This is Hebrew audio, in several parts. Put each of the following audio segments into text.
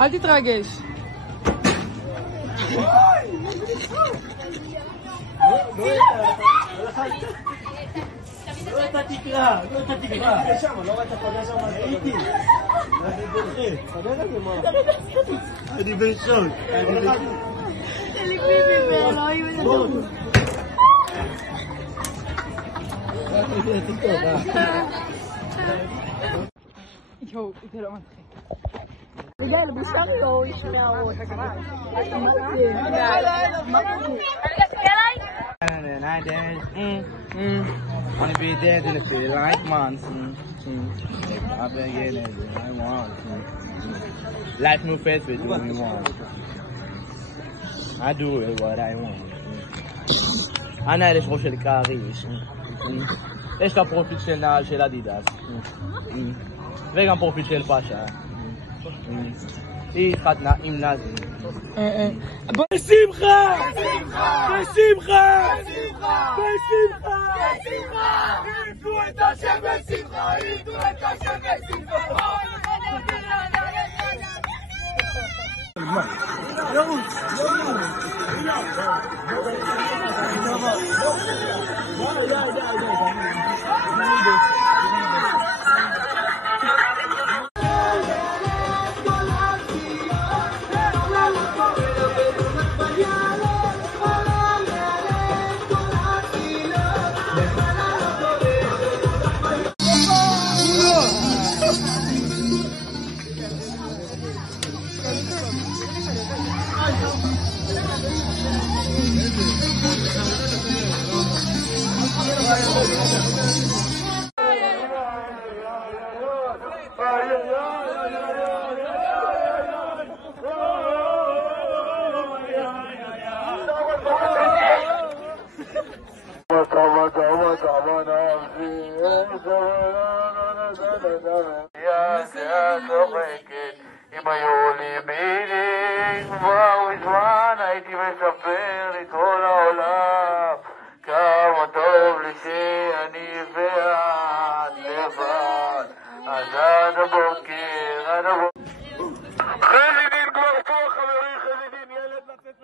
אל תתרגש. לא אתה תקרא, לא אתה תקרא. לא ראית פגע שם, הייתי. אני בשוק. יואו, זה לא מצחיק. רגע, בשם לא ישמע עוד. And I dance, wanna be dancing if you like months. I begin it, I want. Life move fast with what we want. I do it what I want. אני יש ראש של קריש. יש את הפרופיל של נעל של אדידס. וגם פרופיל של פאשה. היא התחתנה עם נזי. בשמחה! בשמחה! בשמחה! עידו את השם בשמחה! עידו את השם בשמחה! אם היו לי מילים כבר מזמן הייתי מספר לכל העולם כמה טוב לי שאני ואת לבד אז עד הבוקר, עד הבוקר חזידין כבר פה חברים, חזידין ילד לצאת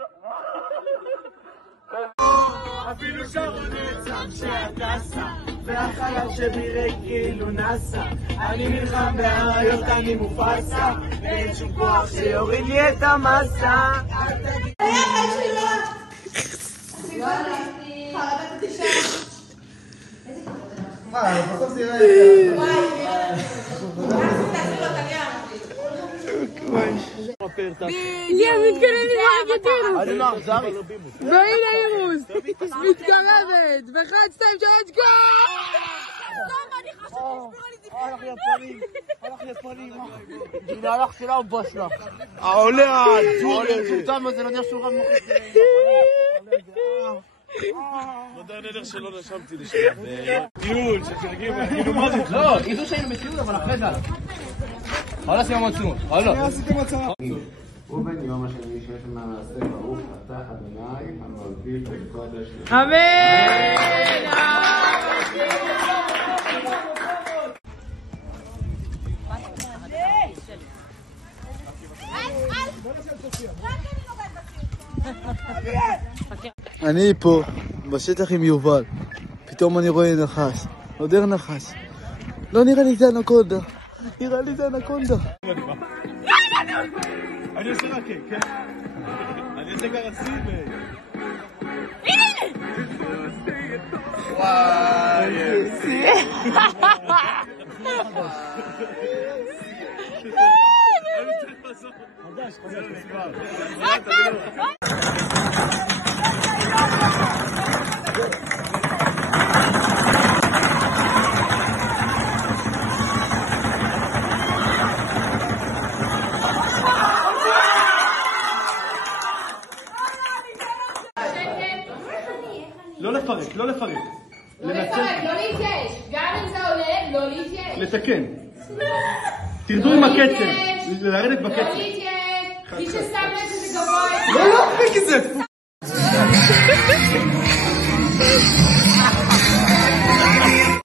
אפילו שרון נצח שהטסה והחייל שבירי כאילו נסה אני נלחם באריות, אני מופסה ואין שום כוח שיוריד לי את המסה היחד שלו! חרדת תשעה בסוף זה יראה יהיה מתקרב עם הארגנטינות. והנה אירוס מתקרבת ב1, 2, 3 גול! אני חושבת לשמור על הלך יפנים, הלך יפנים הנה הלך שלה הוא בא שלה העולה שורצם הזה, לא יודע שהוא רב מוכיח לא יודע נדך שלא נשמתי לשם טיול, שתרגיעו כאילו מה זה לא, איזו שהיינו בטיול אבל אחרי זה חלה עשינו מצלמות, חלה עשיתם הצעה ובין יום השני שיש מעשה ברוך אתה אדוני המביא את הקודש אמן! אני פה בשטח עם יובל, פתאום אני רואה נחש, עוד ער נחש, לא נראה לי זה אנקונדה, נראה לי זה אנקונדה. אני עושה רק כן? אני עושה גרסים וואי יסי חדש לא לפרק, לא לפרק. לא להתייאש. גם אם זה עולה, לא להתייאש. לתקן. תרדו עם הקצב. לרדת בקצב. לא להתייאש. מי ששם לב שזה גבוה... לא להפריק את זה!